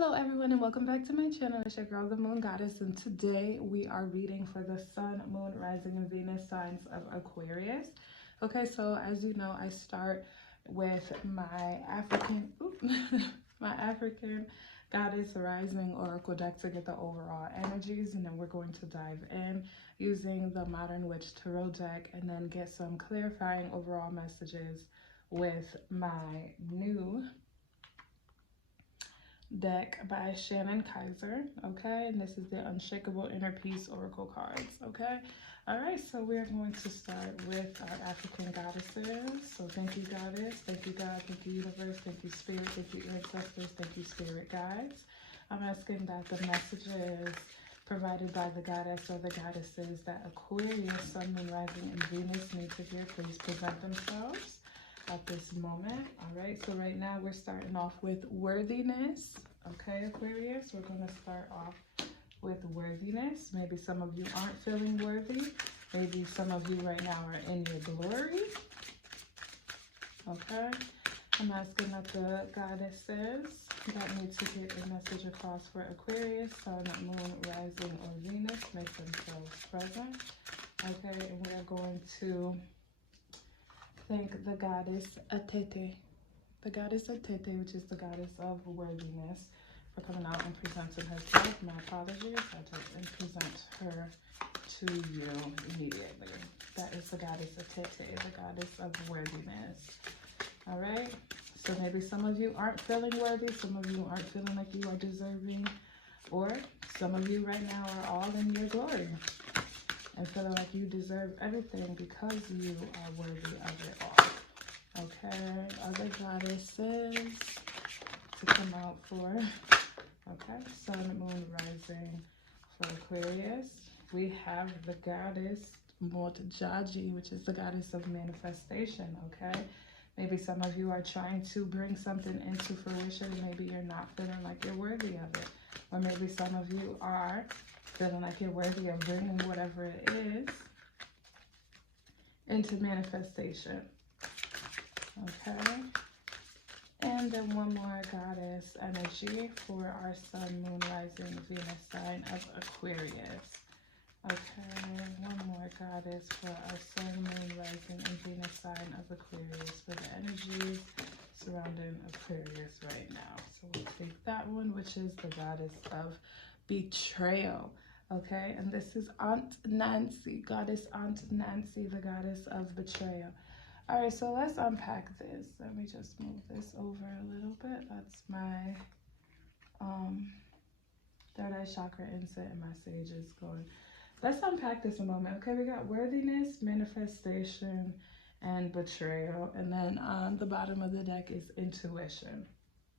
Hello everyone and welcome back to my channel. It's your girl, the Moon Goddess, and today we are reading for the Sun, Moon, Rising, and Venus signs of Aquarius. Okay, so as you know, I start with my African, my African Goddess Rising Oracle deck to get the overall energies, and then we're going to dive in using the Modern Witch Tarot deck and then get some clarifying overall messages with my new deck by Shannon Kaiser. Okay, and this is the Unshakable Inner Peace Oracle cards. Okay, all right, so we're going to start with our African goddesses. So thank you, Goddess, thank you, God, thank you, Universe, thank you, Spirit, thank you, Ancestors, thank you, Spirit Guides. I'm asking that the messages provided by the Goddess or the Goddesses that Aquarius, Sun, Moon, Rising, and Venus need to hear, please present themselves at this moment. All right, so right now we're starting off with worthiness. Okay, Aquarius, we're going to start off with worthiness. Maybe some of you aren't feeling worthy. Maybe some of you right now are in your glory. Okay, I'm asking that the goddesses that need to get a message across for Aquarius, Sun, Moon, Rising, or Venus, make themselves present. Okay, and we are going to thank the goddess Atete. The goddess Atete, which is the goddess of worthiness, for coming out and presenting herself. My apologies, I didn't present her to you immediately. That is the goddess Atete, the goddess of worthiness. All right, so maybe some of you aren't feeling worthy, some of you aren't feeling like you are deserving, or some of you right now are all in your glory and feeling like you deserve everything because you are worthy of it all. Okay, other goddesses to come out for, okay, Sun, Moon, Rising for Aquarius. We have the goddess Mortjaji, which is the goddess of manifestation, okay? Maybe some of you are trying to bring something into fruition. Maybe you're not feeling like you're worthy of it. Or maybe some of you are feeling like you're worthy of bringing whatever it is into manifestation. Okay. And then one more goddess energy for our Sun, Moon, Rising, Venus sign of Aquarius. Okay, one more goddess for our Sun, Moon, Rising, and Venus sign of Aquarius for the energies surrounding Aquarius right now. So we'll take that one, which is the goddess of betrayal. Okay, and this is Aunt Nancy, goddess Aunt Nancy, the goddess of betrayal. All right, so let's unpack this. Let me just move this over a little bit. That's my third eye chakra inset and my sage is going. Let's unpack this a moment. Okay, we got worthiness, manifestation, and betrayal. And then on the bottom of the deck is intuition.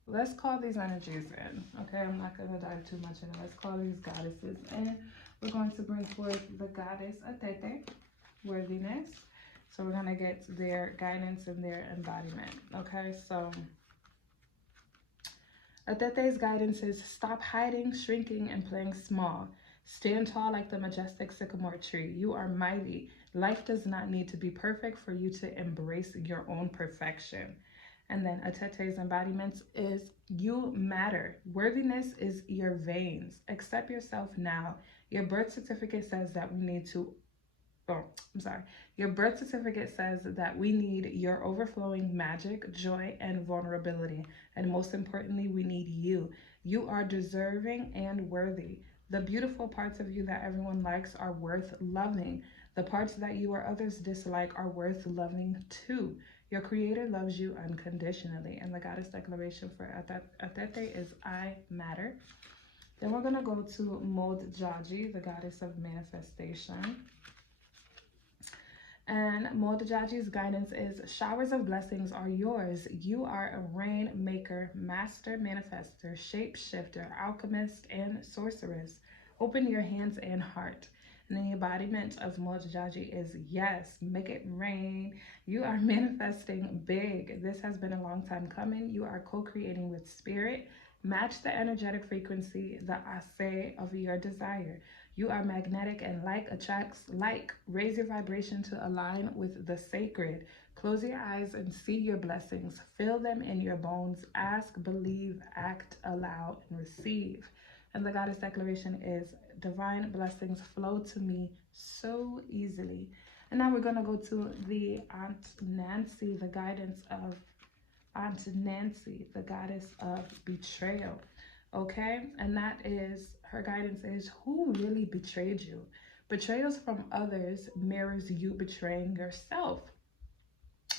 Let's call these energies in. Okay, I'm not going to dive too much in it. Let's call these goddesses in. We're going to bring forth the goddess Atete, worthiness. So we're going to get their guidance and their embodiment. Okay, so Atete's guidance is stop hiding, shrinking, and playing small. Stand tall like the majestic sycamore tree. You are mighty. Life does not need to be perfect for you to embrace your own perfection. And then Atete's embodiment is you matter. Worthiness is your veins. Accept yourself now. Your birth certificate says that we need to Your birth certificate says that we need your overflowing magic, joy, and vulnerability. And most importantly, we need you. You are deserving and worthy. The beautiful parts of you that everyone likes are worth loving. The parts that you or others dislike are worth loving too. Your creator loves you unconditionally. And the goddess declaration for Atete is I matter. Then we're going to go to Modjaji, the goddess of manifestation. And Modjaji's guidance is showers of blessings are yours. You are a rain maker, master manifester, shapeshifter, alchemist, and sorceress. Open your hands and heart. And the embodiment of Modjaji is yes, make it rain. You are manifesting big. This has been a long time coming. You are co-creating with spirit. Match the energetic frequency, the ase of your desire. You are magnetic and like attracts like. Raise your vibration to align with the sacred. Close your eyes and see your blessings. Feel them in your bones. Ask, believe, act, allow, and receive. And the goddess declaration is, divine blessings flow to me so easily. And now we're going to go to the Aunt Nancy, the guidance of Aunt Nancy, the goddess of betrayal. Okay, and that is, her guidance is, who really betrayed you? Betrayals from others mirrors you betraying yourself.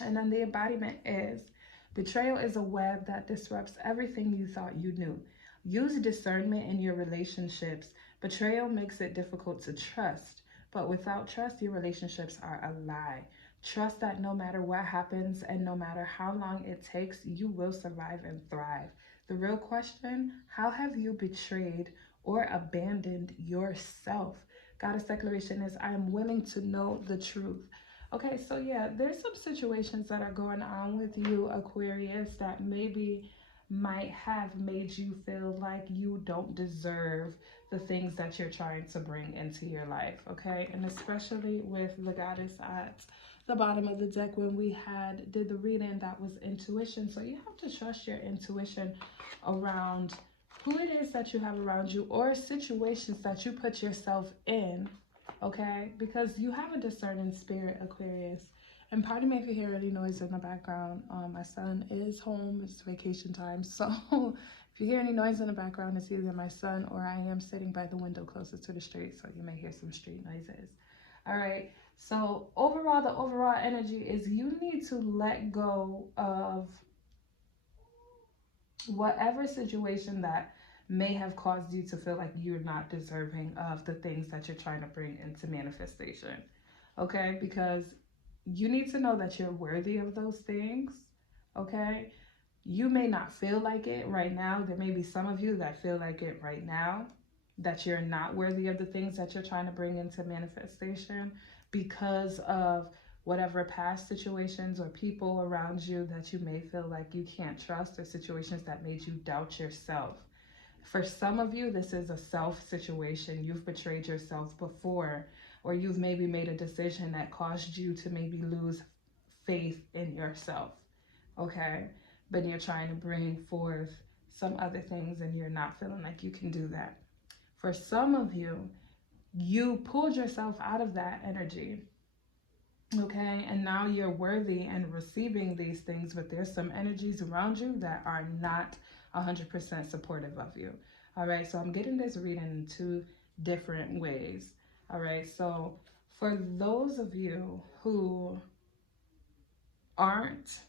And then the embodiment is, betrayal is a web that disrupts everything you thought you knew. Use discernment in your relationships. Betrayal makes it difficult to trust, but without trust, your relationships are a lie. Trust that no matter what happens and no matter how long it takes, you will survive and thrive. The real question, how have you betrayed or abandoned yourself? Goddess declaration is, I am willing to know the truth. Okay, so yeah, there's some situations that are going on with you, Aquarius, that maybe might have made you feel like you don't deserve the things that you're trying to bring into your life, okay? And especially with the goddess at the bottom of the deck when we did the reading, that was intuition. So you have to trust your intuition around who it is that you have around you or situations that you put yourself in, okay? Because you have a discerning spirit, Aquarius. And pardon me if you hear any noise in the background. My son is home. It's vacation time. So if you hear any noise in the background, it's either my son or I am sitting by the window closest to the street. So you may hear some street noises. All right. So overall, the overall energy is you need to let go of whatever situation that may have caused you to feel like you're not deserving of the things that you're trying to bring into manifestation. Okay? Because you need to know that you're worthy of those things. Okay? You may not feel like it right now. There may be some of you that feel like it right now, that you're not worthy of the things that you're trying to bring into manifestation because of whatever past situations or people around you that you may feel like you can't trust, or situations that made you doubt yourself. For some of you, this is a self situation. You've betrayed yourself before, or you've maybe made a decision that caused you to maybe lose faith in yourself, okay? But you're trying to bring forth some other things and you're not feeling like you can do that. For some of you, you pulled yourself out of that energy, okay? And now you're worthy and receiving these things, but there's some energies around you that are not 100% supportive of you. All right, so I'm getting this reading in two different ways. All right, so for those of you who aren't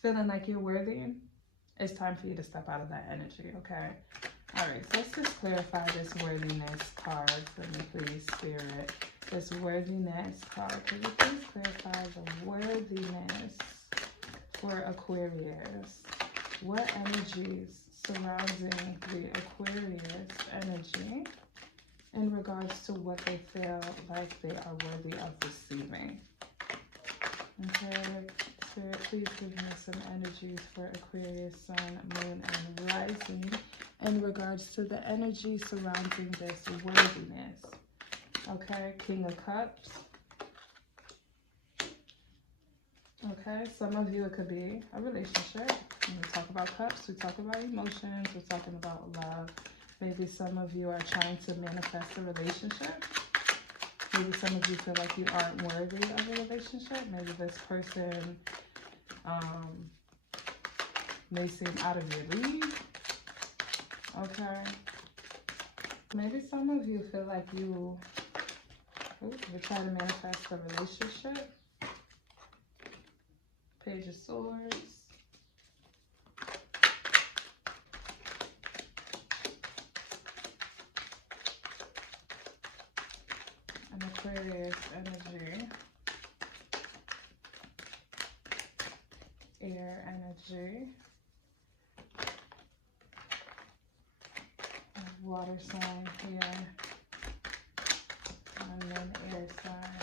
feeling like you're worthy, it's time for you to step out of that energy, okay? All right, so let's just clarify this worthiness card for me, please, Spirit. This worthiness card. Can you please clarify the worthiness for Aquarius? What energies surrounding the Aquarius energy in regards to what they feel like they are worthy of receiving? Okay, Spirit, please give me some energies for Aquarius, Sun, Moon, and Rising in regards to the energy surrounding this worthiness. Okay, King of Cups. Okay, some of you, it could be a relationship. When we talk about cups, we talk about emotions, we're talking about love. Maybe some of you are trying to manifest a relationship. Maybe some of you feel like you aren't worthy of a relationship. Maybe this person may seem out of your league. Okay. Maybe some of you feel like you're trying to manifest a relationship. Page of Swords. An Aquarius energy. Air energy. Water sign here. And then air sign.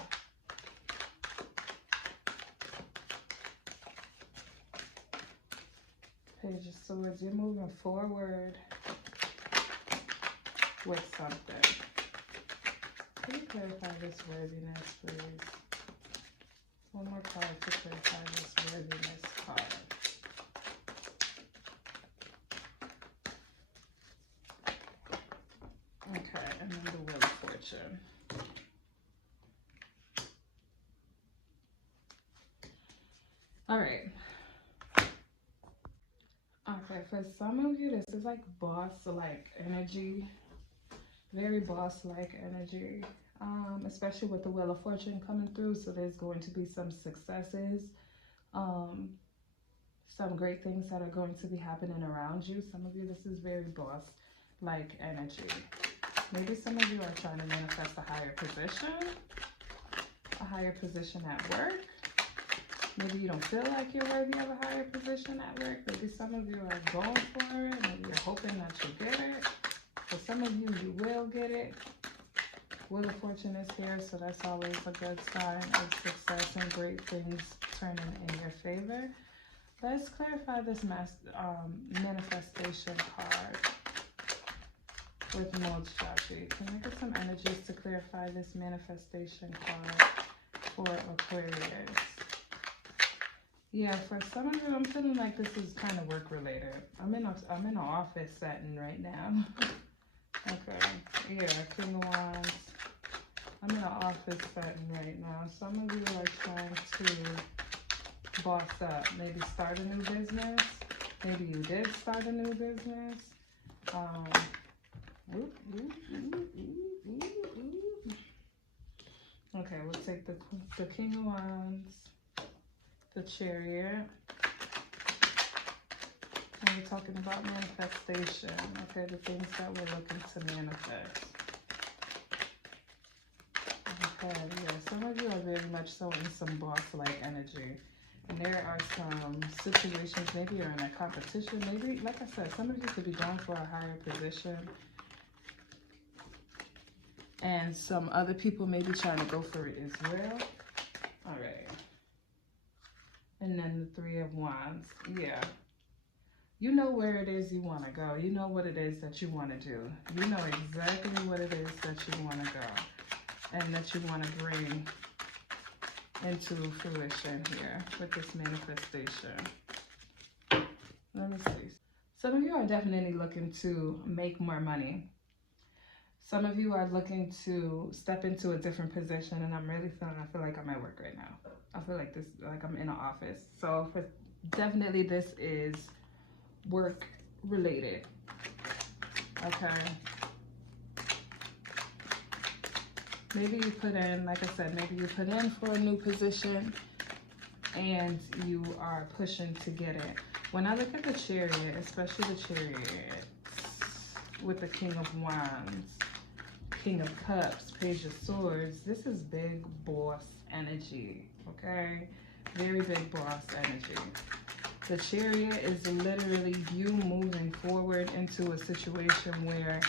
Page of Swords. You're moving forward with something. Can you clarify this worthiness, please? One more card to clarify this worthiness card. Okay, and then the Wheel of Fortune. All right. Okay, for some of you, this is like boss-like energy. Very boss-like energy. Especially with the Wheel of Fortune coming through. So there's going to be some successes. Some great things that are going to be happening around you. Some of you, this is very boss-like energy. Maybe some of you are trying to manifest a higher position at work. Maybe you don't feel like you're worthy of a higher position at work. Maybe some of you are going for it. Maybe you're hoping that you get it. For some of you, you will get it. Wheel of Fortune is here, so that's always a good sign of success and great things turning in your favor. Let's clarify this manifestation card with Mold Strategy. Can I get some energies to clarify this manifestation card for Aquarius? Yeah, for some of you, I'm feeling like this is kind of work related. I'm in an office setting right now. Okay, yeah, King of Wands. I'm in an office setting right now. Some of you are trying to boss up, maybe start a new business. Maybe you did start a new business. Okay, we'll take the King of Wands, the Chariot, and we're talking about manifestation. Okay, the things that we're looking to manifest. Okay, yeah, some of you are very much so in some boss-like energy. And there are some situations, maybe you're in a competition. Maybe, like I said, some of you could be going for a higher position. And some other people may be trying to go for it as well. All right. And then the Three of Wands. Yeah. You know where it is you want to go. You know what it is that you want to do. You know exactly what it is that you want to go. And that you want to bring into fruition here with this manifestation. Let me see. Some of you are definitely looking to make more money. Some of you are looking to step into a different position, and I'm really feeling, I feel like I'm at work right now. I feel like I'm in an office. So definitely this is work related. Okay. Maybe you put in, like I said, maybe you put in for a new position and you are pushing to get it. When I look at the Chariot, especially the Chariot with the King of Wands, King of Cups, Page of Swords, this is big boss energy, okay? Very big boss energy. The Chariot is literally you moving forward into a situation where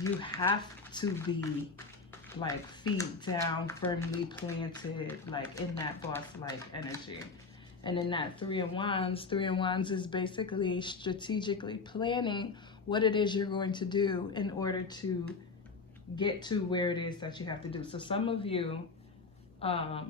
you have to be like feet down, firmly planted, like in that boss-like energy. And in that Three of Wands is basically strategically planning what it is you're going to do in order to get to where it is that you have to do. So some of you have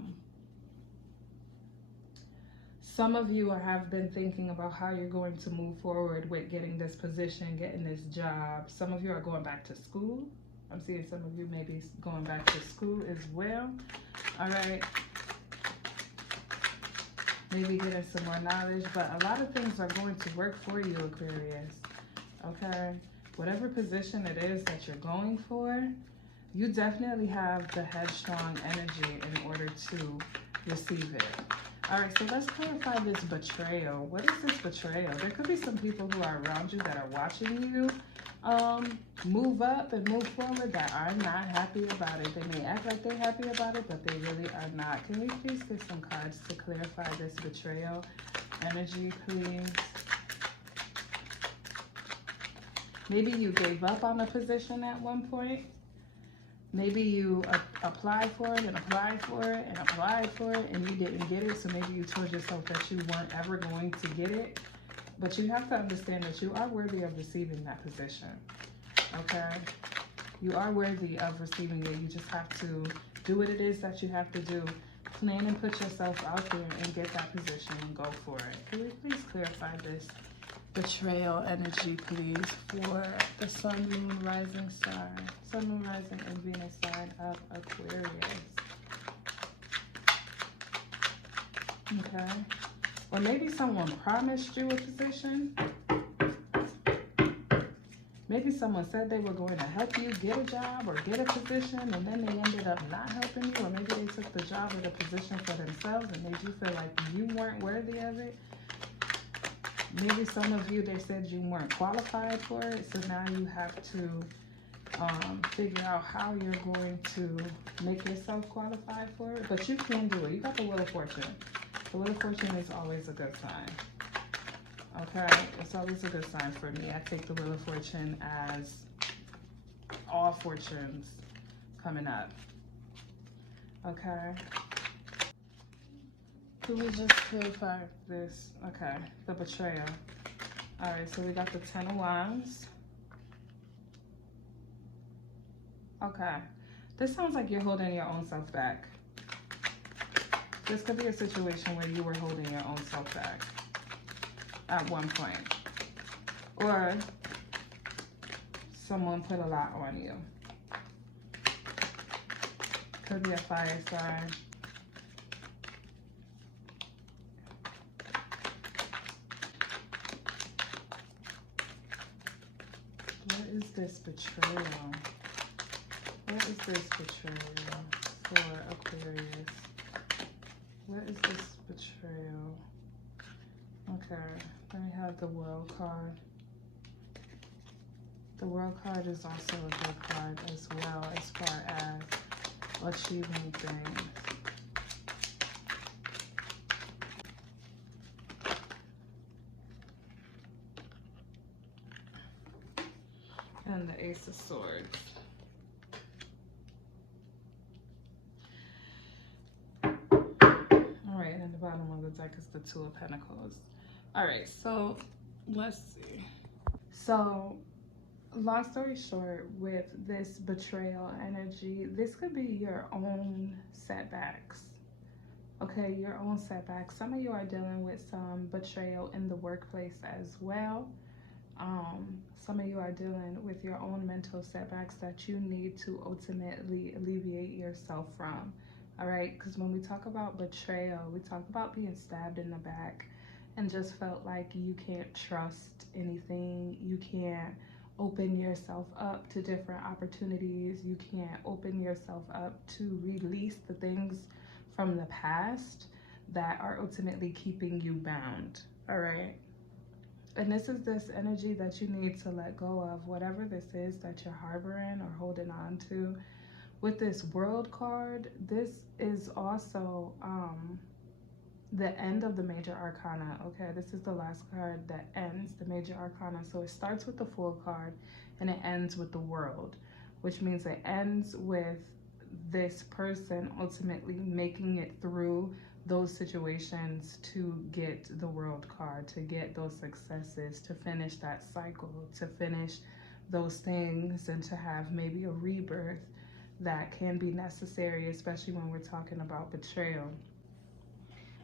been thinking about how you're going to move forward with getting this position, getting this job. Some of you are going back to school. I'm seeing some of you maybe going back to school as well. All right. Maybe getting some more knowledge, but a lot of things are going to work for you, Aquarius. Okay. Whatever position it is that you're going for, you definitely have the headstrong energy in order to receive it. All right, so let's clarify this betrayal. What is this betrayal? There could be some people who are around you that are watching you move up and move forward that are not happy about it. They may act like they're happy about it, but they really are not. Can we please get some cards to clarify this betrayal energy, please? Maybe you gave up on a position at one point. Maybe you applied for it and applied for it and applied for it and you didn't get it. So maybe you told yourself that you weren't ever going to get it. But you have to understand that you are worthy of receiving that position. Okay? You are worthy of receiving it. You just have to do what it is that you have to do Plan and put yourself out there and get that position and go for it. Can we please clarify this betrayal energy, please, for the Sun, Moon, Rising sign. Sun, Moon, Rising, and Venus sign of Aquarius. Okay. Or maybe someone promised you a position. Maybe someone said they were going to help you get a job or get a position, and then they ended up not helping you. Or maybe they took the job or the position for themselves and made you feel like you weren't worthy of it. Maybe some of you, they said you weren't qualified for it. So now you have to figure out how you're going to make yourself qualified for it. But you can do it. You got the Wheel of Fortune. The Wheel of Fortune is always a good sign. Okay, it's always a good sign for me. I take the Wheel of Fortune as all fortunes coming up. Okay. Could we just clarify this? Okay, the betrayal. All right, so we got the Ten of Wands. Okay, this sounds like you're holding your own self back. This could be a situation where you were holding your own self back at one point. Or someone put a lot on you. Could be a fire sign. What is this betrayal? What is this betrayal for Aquarius? What is this betrayal? Okay, then we have the World card. The World card is also a good card as well as far as achieving things. And the Ace of Swords. Alright, and the bottom of the deck is the Two of Pentacles. Alright, so let's see. So, long story short, with this betrayal energy, this could be your own setbacks. Okay, your own setbacks. Some of you are dealing with some betrayal in the workplace as well. Some of you are dealing with your own mental setbacks that you need to ultimately alleviate yourself from. All right, because when we talk about betrayal, we talk about being stabbed in the back and just felt like you can't trust anything. You can't open yourself up to different opportunities. You can't open yourself up to release the things from the past that are ultimately keeping you bound. All right. And this is this energy that you need to let go of, whatever this is that you're harboring or holding on to. With this World card, this is also the end of the Major Arcana. Okay, this is the last card that ends the Major Arcana. So it starts with the Fool card and it ends with the World, which means it ends with this person ultimately making it through those situations to get the World card, to get those successes, to finish that cycle, to finish those things, and to have maybe a rebirth that can be necessary, especially when we're talking about betrayal.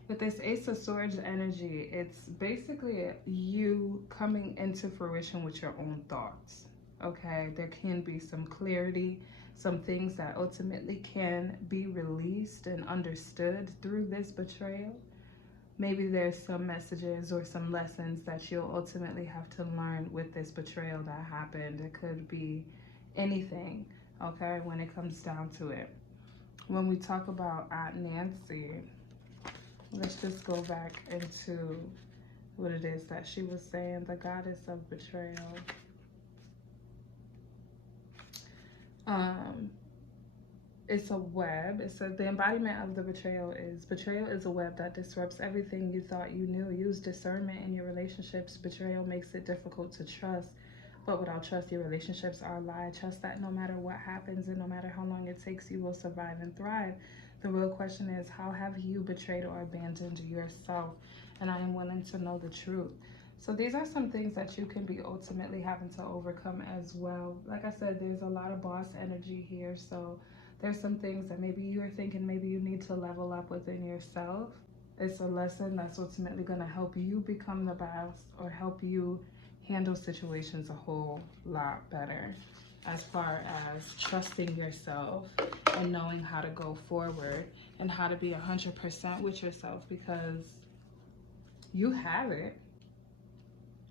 With this Ace of Swords energy, it's basically you coming into fruition with your own thoughts. Okay, there can be some clarity, some things that ultimately can be released and understood through this betrayal. Maybe there's some messages or some lessons that you'll ultimately have to learn with this betrayal that happened. It could be anything, okay, when it comes down to it. When we talk about Aunt Nancy, let's just go back into what it is that she was saying, the goddess of betrayal. It's a web. It says the embodiment of the betrayal is a web that disrupts everything you thought you knew. Use discernment in your relationships. Betrayal makes it difficult to trust, but without trust, your relationships are a lie. Trust that no matter what happens and no matter how long it takes, you will survive and thrive. The real question is, how have you betrayed or abandoned yourself? And I am willing to know the truth. So these are some things that you can be ultimately having to overcome as well. Like I said, there's a lot of boss energy here. So There's some things that maybe you're thinking maybe you need to level up within yourself. It's a lesson that's ultimately going to help you become the best, or help you handle situations a whole lot better, as far as trusting yourself and knowing how to go forward and how to be 100% with yourself, because you have it.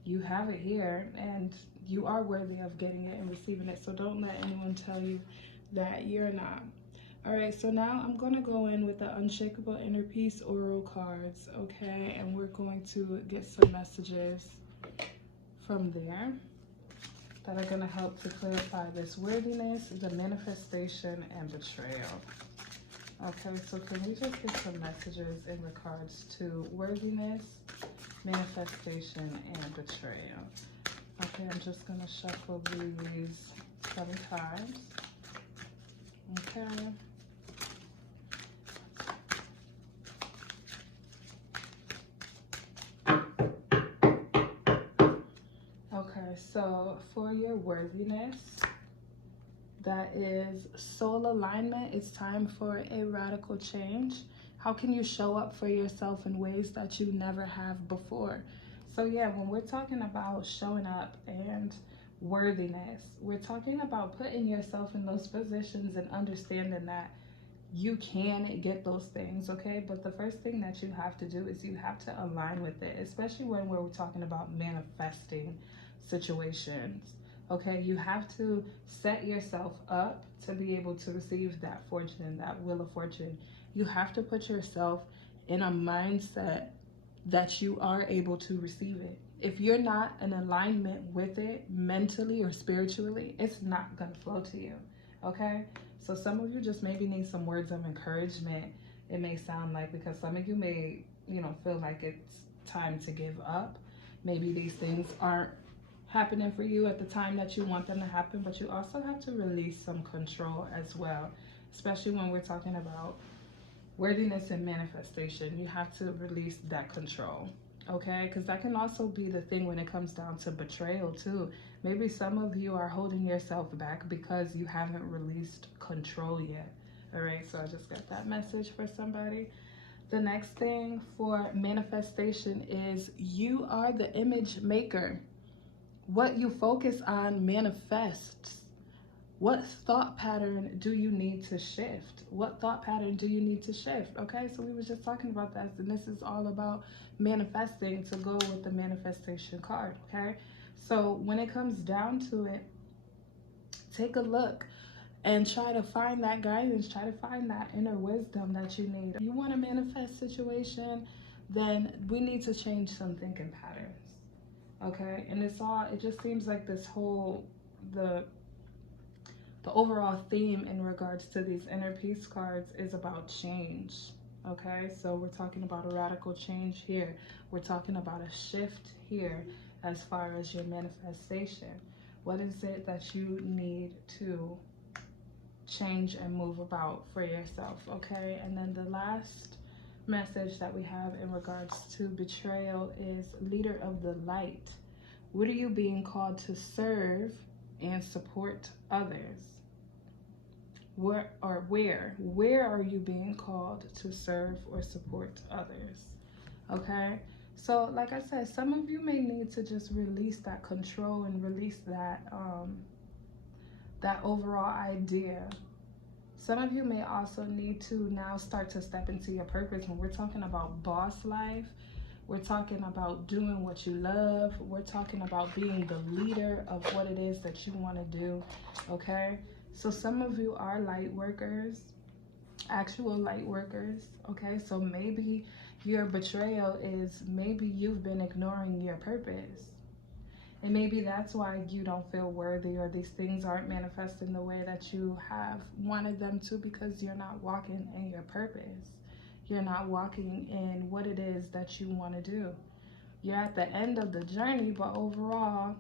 You have it here, and you are worthy of getting it and receiving it. So don't let anyone tell you that you're not. All right, so now I'm going to go in with the Unshakable Inner Peace Oral cards, okay? And we're going to get some messages from there that are going to help to clarify this worthiness, the manifestation, and betrayal. Okay, so can we just get some messages in regards to worthiness, manifestation, and betrayal? Okay, I'm just going to shuffle these 7 times. Okay. Okay, so for your worthiness, that is soul alignment. It's time for a radical change. How can you show up for yourself in ways that you never have before? So yeah, when we're talking about showing up and worthiness, we're talking about putting yourself in those positions and understanding that you can get those things, okay? But the first thing that you have to do is you have to align with it, especially when we're talking about manifesting situations, okay? You have to set yourself up to be able to receive that fortune, that wheel of fortune. You have to put yourself in a mindset that you are able to receive it. If you're not in alignment with it mentally or spiritually, it's not going to flow to you, okay? So some of you just maybe need some words of encouragement, it may sound like, because some of you may, feel like it's time to give up. Maybe these things aren't happening for you at the time that you want them to happen, but you also have to release some control as well, especially when we're talking about worthiness and manifestation. You have to release that control, okay? Because that can also be the thing when it comes down to betrayal too. Maybe some of you are holding yourself back because you haven't released control yet. All right, so I just got that message for somebody. The next thing for manifestation is you are the image maker. What you focus on manifests. What thought pattern do you need to shift? What thought pattern do you need to shift? Okay, so we were just talking about that, and this is all about manifesting, to go with the manifestation card, okay? So when it comes down to it, take a look and try to find that guidance, try to find that inner wisdom that you need. If you want to manifest situation, then we need to change some thinking patterns, okay? And it just seems like this whole, the overall theme in regards to these inner peace cards is about change, okay? So we're talking about a radical change here. We're talking about a shift here as far as your manifestation. What is it that you need to change and move about for yourself, okay? And then the last message that we have in regards to betrayal is leader of the light. What are you being called to serve and support others? Where are you being called to serve or support others? Okay, so like I said, some of you may need to just release that control and release that that overall idea. Some of you may also need to now start to step into your purpose. When we're talking about boss life, we're talking about doing what you love. We're talking about being the leader of what it is that you want to do, okay? So some of you are light workers, actual light workers, okay? So maybe your betrayal is maybe you've been ignoring your purpose. And maybe that's why you don't feel worthy, or these things aren't manifesting the way that you have wanted them to, because you're not walking in your purpose. You're not walking in what it is that you want to do. You're at the end of the journey, but overall,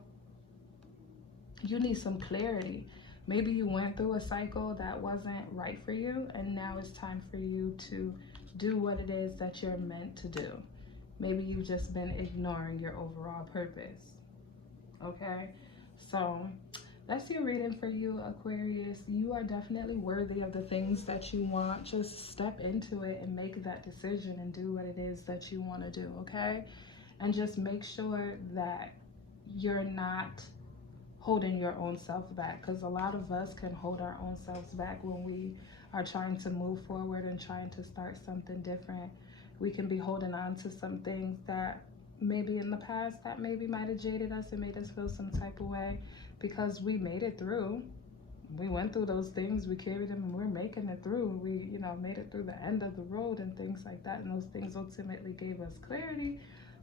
you need some clarity. Maybe you went through a cycle that wasn't right for you, and now it's time for you to do what it is that you're meant to do. Maybe you've just been ignoring your overall purpose. Okay, so That's your reading for you, Aquarius. You are definitely worthy of the things that you want. Just step into it and make that decision and do what it is that you want to do, okay? And just make sure that you're not holding your own self back, because a lot of us can hold our own selves back when we are trying to move forward and trying to start something different. We can be holding on to some things that maybe in the past that maybe might have jaded us and made us feel some type of way, because we made it through. We went through those things, we carried them, and we're making it through. We, you know, made it through the end of the road and things like that, and those things ultimately gave us clarity.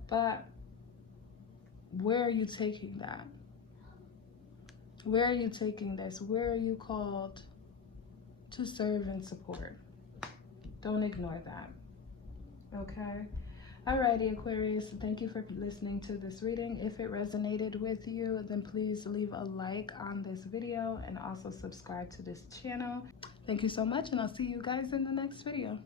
But where are you taking that? Where are you taking this? Where are you called to serve and support? Don't ignore that, okay? Alrighty, Aquarius, thank you for listening to this reading. If it resonated with you, then please leave a like on this video and also subscribe to this channel. Thank you so much, and I'll see you guys in the next video.